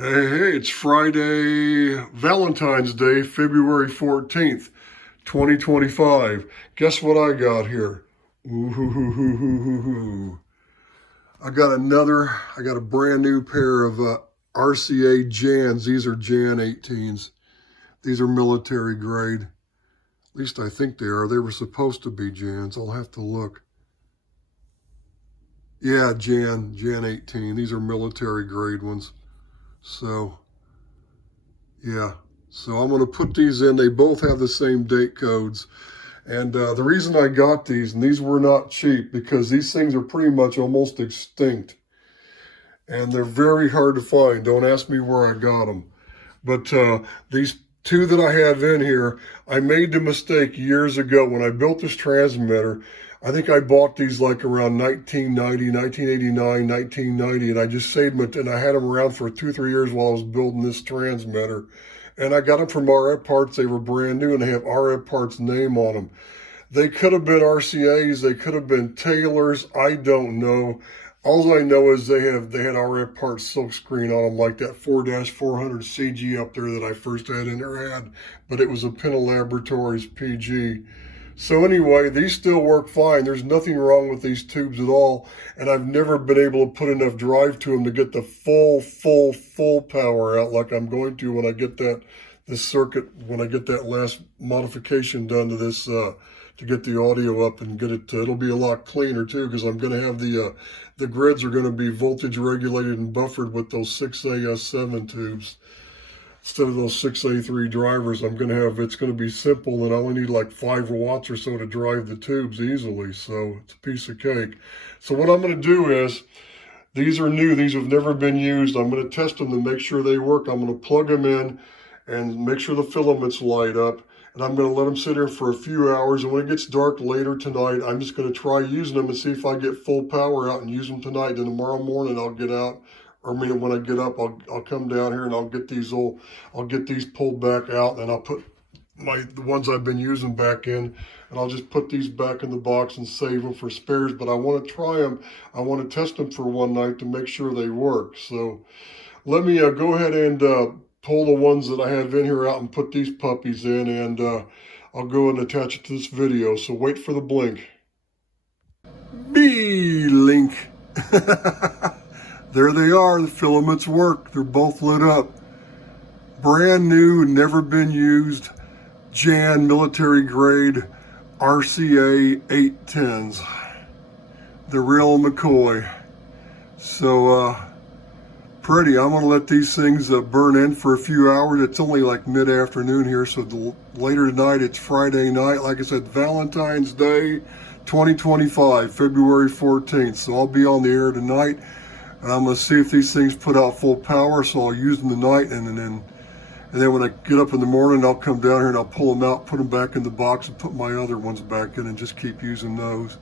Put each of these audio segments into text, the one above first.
Hey, it's Friday, Valentine's Day, February 14th, 2025. Guess what I got here? Ooh, I got a brand new pair of RCA Jans. These are Jan 18s. These are military grade. At least I think they are. They were supposed to be Jans. I'll have to look. Yeah, Jan 18. These are military grade ones. So, yeah. So I'm going to put these in. They both have the same date codes. And the reason I got these, and these were not cheap, because these things are pretty much almost extinct. And they're very hard to find. Don't ask me where I got them. But these two that I have in here, I made the mistake years ago when I built this transmitter. I think I bought these like around 1990, 1989, 1990, and I just saved them, and I had them around for 2-3 years while I was building this transmitter. And I got them from RF Parts. They were brand new, and they have RF Parts name on them. They could have been RCAs. They could have been Taylors. I don't know. All I know is they had RF Parts silkscreen on them, like that 4-400 CG up there that I first had in their ad, but it was a Pinna Laboratories PG. So anyway, these still work fine. There's nothing wrong with these tubes at all, and I've never been able to put enough drive to them to get the full power out like I'm going to when I get this circuit, when I get that last modification done to this to get the audio up and get it. It'll be a lot cleaner too, because I'm going to have the grids are going to be voltage regulated and buffered with those 6AS7 tubes. Instead of those 6A3 drivers, it's going to be simple, and I only need like 5 watts or so to drive the tubes easily. So it's a piece of cake. So what I'm going to do is, these are new. These have never been used. I'm going to test them to make sure they work. I'm going to plug them in and make sure the filaments light up. And I'm going to let them sit here for a few hours. And when it gets dark later tonight, I'm just going to try using them and see if I get full power out and use them tonight. Then tomorrow morning I'll get out. Or when I get up, I'll come down here and I'll get these pulled back out, and I'll put the ones I've been using back in, and I'll just put these back in the box and save them for spares. But I want to try them. I want to test them for one night to make sure they work. So let me go ahead and pull the ones that I have in here out and put these puppies in, and I'll go and attach it to this video. So wait for the blink. B-link. There they are, the filaments work. They're both lit up. Brand new, never been used, Jan military grade RCA 810s. The real McCoy. So, pretty. I'm going to let these things burn in for a few hours. It's only like mid-afternoon here, so later tonight, it's Friday night. Like I said, Valentine's Day 2025, February 14th. So I'll be on the air tonight. And I'm going to see if these things put out full power, so I'll use them tonight, and then when I get up in the morning, I'll come down here and I'll pull them out, put them back in the box, and put my other ones back in, and just keep using those.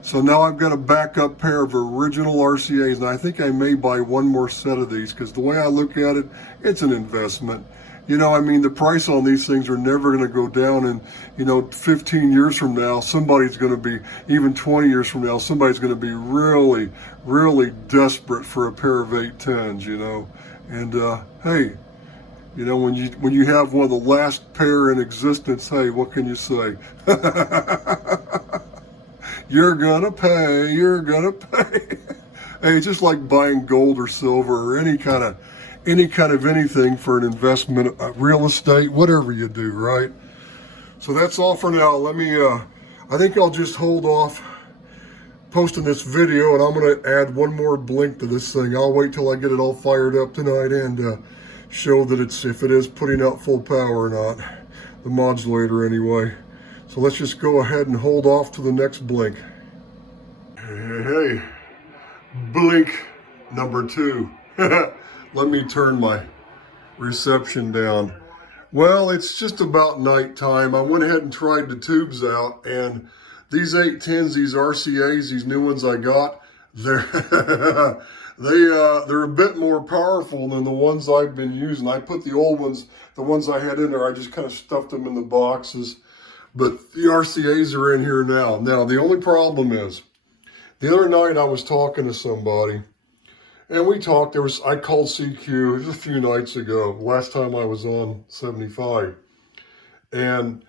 So now I've got a backup pair of original RCAs, and I think I may buy one more set of these, because the way I look at it, it's an investment. You know, I mean, the price on these things are never going to go down, and 15 years from now, somebody's going to be, even 20 years from now, somebody's going to be really, really desperate for a pair of 810s, And hey, when you have one of the last pair in existence, hey, what can you say? You're gonna pay. Hey, it's just like buying gold or silver or any kind of anything for an investment, real estate, whatever you do, right? So that's all for now. I think I'll just hold off posting this video, and I'm going to add one more blink to this thing. I'll wait till I get it all fired up tonight and show that if it is putting out full power or not, the modulator anyway. So let's just go ahead and hold off to the next blink. Hey, blink number 2. Let me turn my reception down. Well, it's just about nighttime. I went ahead and tried the tubes out, and these 810s, these RCAs, these new ones I got, they're a bit more powerful than the ones I've been using. I put the old ones, the ones I had in there, I just kind of stuffed them in the boxes. But the RCAs are in here now. Now, the only problem is, the other night I was talking to somebody, And we talked. I called CQ just a few nights ago, last time I was on 75. And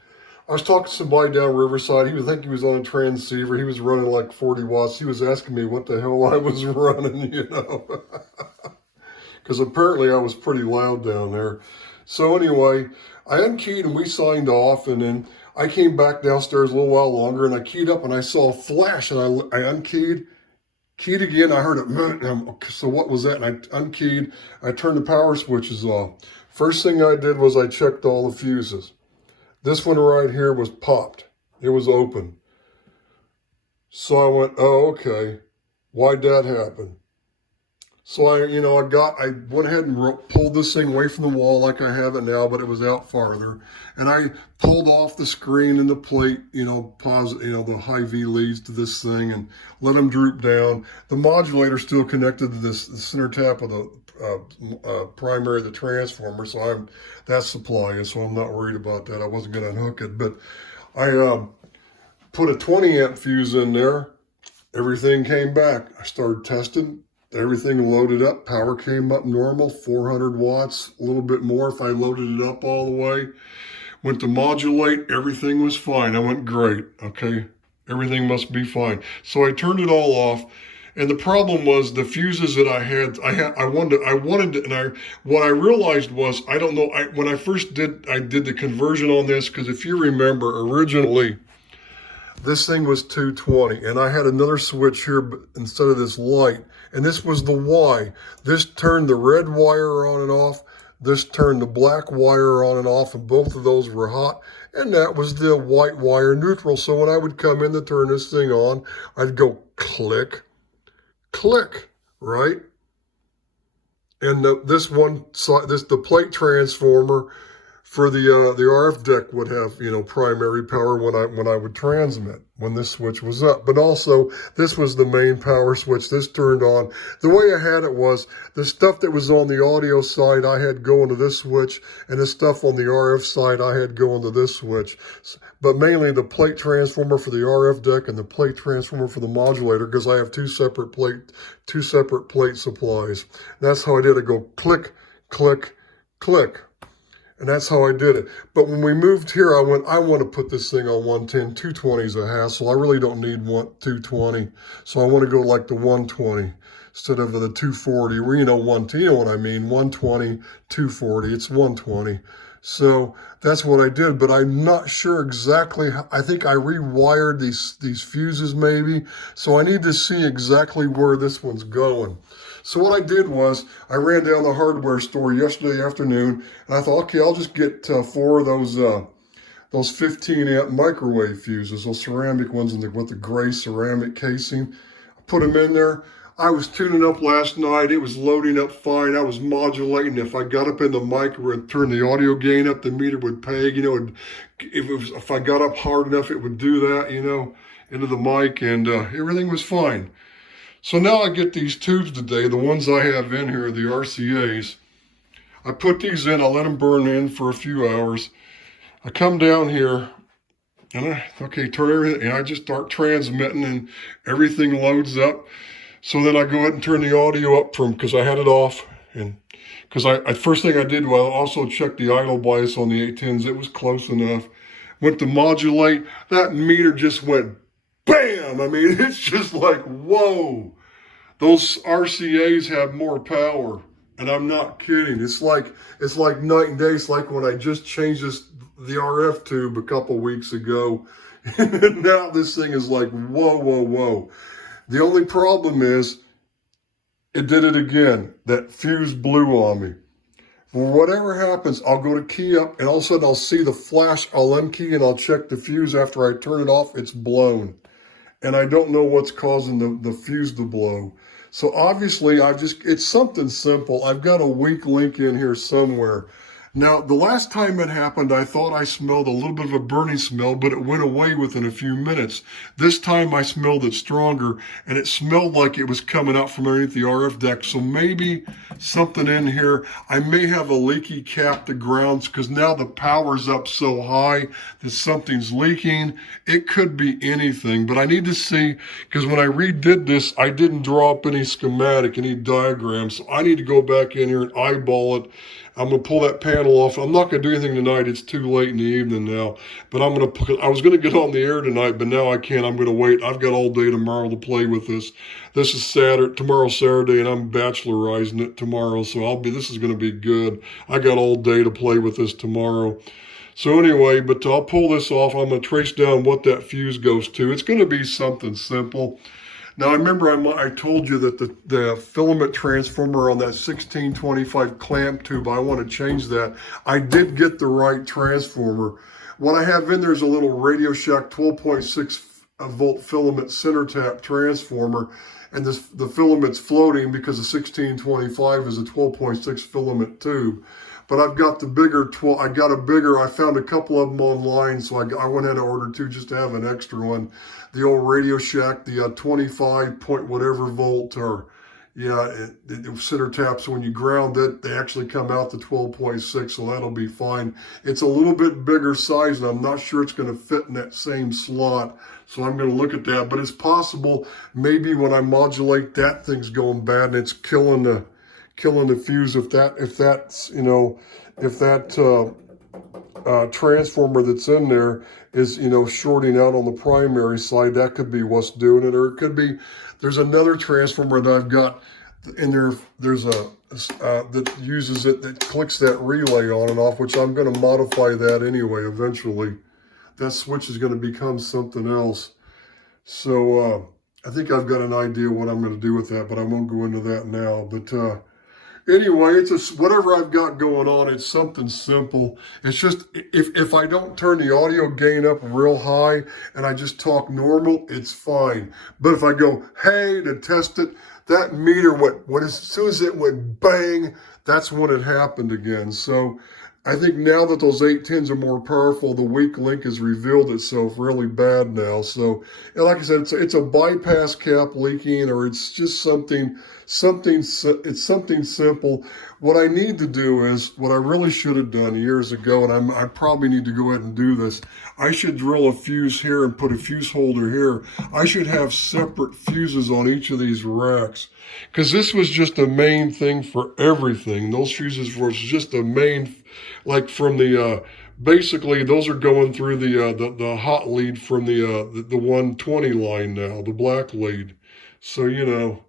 I was talking to somebody down Riverside. I think he was on a transceiver. He was running like 40 watts. He was asking me what the hell I was running, you know. Because apparently I was pretty loud down there. So anyway, I unkeyed and we signed off, and then I came back downstairs a little while longer, and I keyed up and I saw a flash, and I unkeyed, keyed again. I heard it. So what was that? And I unkeyed. I turned the power switches off. First thing I did was I checked all the fuses. This one right here was popped. It was open. So I went, oh, okay. Why'd that happen? So I went ahead and pulled this thing away from the wall like I have it now, but it was out farther. And I pulled off the screen and the plate, the high V leads to this thing, and let them droop down. The modulator still connected to the center tap of the primary, the transformer. So that's supplying, so I'm not worried about that. I wasn't going to unhook it, but I put a 20 amp fuse in there. Everything came back. I started testing. Everything loaded up. Power came up normal, 400 watts, a little bit more if I loaded it up all the way. Went to modulate. Everything was fine. I went, great. Okay, everything must be fine. So I turned it all off. And the problem was the fuses that I wanted to, and what I realized was, I don't know, when I first did the conversion on this, because if you remember, originally, this thing was 220, and I had another switch here but instead of this light, and this was the Y. This turned the red wire on and off. This turned the black wire on and off, and both of those were hot, and that was the white wire neutral. So when I would come in to turn this thing on, I'd go click, click, right? And the plate transformer for the RF deck would have, primary power when I would transmit, when this switch was up. But also, this was the main power switch. This turned on. The way I had it was, the stuff that was on the audio side, I had going to this switch, and the stuff on the RF side, I had going to this switch. But mainly the plate transformer for the RF deck and the plate transformer for the modulator, because I have two separate plate supplies. And that's how I did it. Go click, click, click. And that's how I did it. But when we moved here, I want to put this thing on 110. 220 is a hassle. I really don't need 220. So I want to go like the 120 instead of the 240, or, 110, you know what I mean? 120, 240, it's 120. So that's what I did, but I'm not sure exactly how. I think I rewired these fuses maybe. So I need to see exactly where this one's going. So what I did was, I ran down the hardware store yesterday afternoon, and I thought, okay, I'll just get 4 of those 15 amp microwave fuses, those ceramic ones with the gray ceramic casing. I put them in there. I was tuning up last night. It was loading up fine. I was modulating. If I got up in the mic and turned the audio gain up, the meter would peg. If I got up hard enough, it would do that, into the mic, and everything was fine. So now I get these tubes today, the ones I have in here, the RCAs. I put these in, I let them burn in for a few hours. I come down here, and turn everything, and I just start transmitting, and everything loads up. So then I go ahead and turn the audio up because I had it off, and because first thing I did was I also checked the idle bias on the 810s. It was close enough. Went to modulate, that meter just went bam! I mean, it's just like, whoa. Those RCAs have more power, and I'm not kidding. It's like night and day. It's like when I just changed the RF tube a couple weeks ago. And now this thing is like, whoa, whoa, whoa. The only problem is, it did it again. That fuse blew on me. Well, whatever happens, I'll go to key up, and all of a sudden I'll see the flash. I'll unkey and I'll check the fuse. After I turn it off, it's blown. And I don't know what's causing the fuse to blow. So obviously it's something simple. I've got a weak link in here somewhere. Now, the last time it happened, I thought I smelled a little bit of a burning smell, but it went away within a few minutes. This time I smelled it stronger, and it smelled like it was coming out from underneath the RF deck. So maybe something in here. I may have a leaky cap to grounds because now the power's up so high that something's leaking. It could be anything, but I need to see, because when I redid this, I didn't draw up any schematic, any diagrams. So I need to go back in here and eyeball it. I'm going to pull that panel off. I'm not going to do anything tonight. It's too late in the evening now. But I was going to get on the air tonight, but now I can't. I'm going to wait. I've got all day tomorrow to play with this. This is tomorrow's Saturday, and I'm bachelorizing it tomorrow. So this is going to be good. I got all day to play with this tomorrow. So anyway, but I'll pull this off. I'm going to trace down what that fuse goes to. It's going to be something simple. Now, I remember I told you that the filament transformer on that 1625 clamp tube, I want to change that. I did get the right transformer. What I have in there is a little Radio Shack 12.6 volt filament center tap transformer, and the filament's floating because the 1625 is a 12.6 filament tube. But I've got the bigger I found a couple of them online, so I went ahead and ordered two just to have an extra one. The old Radio Shack, the 25 point whatever volt, or it center taps. So when you ground it, they actually come out to 12.6, so that'll be fine. It's a little bit bigger size, and I'm not sure it's going to fit in that same slot. So I'm going to look at that, but it's possible maybe when I modulate, that thing's going bad and it's killing the fuse. If that transformer that's in there is shorting out on the primary side, that could be what's doing it. Or it could be there's another transformer that I've got in there. There's a that uses it, that clicks that relay on and off, which I'm going to modify that anyway eventually. That switch is going to become something else. So I think I've got an idea what I'm going to do with that, but I won't go into that now. But anyway, it's whatever I've got going on. It's something simple. It's just if I don't turn the audio gain up real high and I just talk normal, it's fine. But if I go, hey, to test it, that meter went as soon as it went bang, that's when it happened again. So I think now that those 810s are more powerful, the weak link has revealed itself really bad now. So, and like I said, it's a bypass cap leaking, or it's just something simple. What I need to do is, what I really should have done years ago, and I probably need to go ahead and do this, I should drill a fuse here and put a fuse holder here. I should have separate fuses on each of these racks, because this was just the main thing for everything. Those fuses were just the main, like from the, basically those are going through the hot lead from the 120 line now, the black lead. So,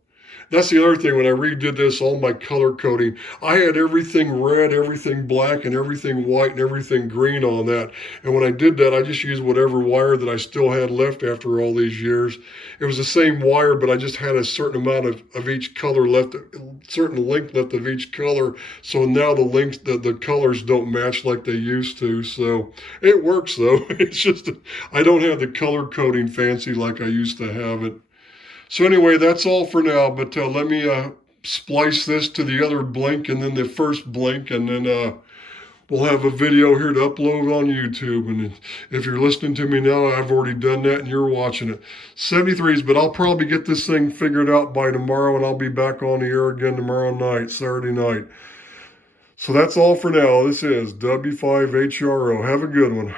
that's the other thing. When I redid this, all my color coding, I had everything red, everything black, and everything white, and everything green on that. And when I did that, I just used whatever wire that I still had left after all these years. It was the same wire, but I just had a certain amount of each color left, a certain length left of each color. So now the colors don't match like they used to. So it works though. It's just, I don't have the color coding fancy like I used to have it. So anyway, that's all for now, but let me splice this to the other blink and then the first blink, and then we'll have a video here to upload on YouTube. And if you're listening to me now, I've already done that and you're watching it. 73s, but I'll probably get this thing figured out by tomorrow, and I'll be back on the air again tomorrow night, Saturday night. So that's all for now. This is W5HRO. Have a good one.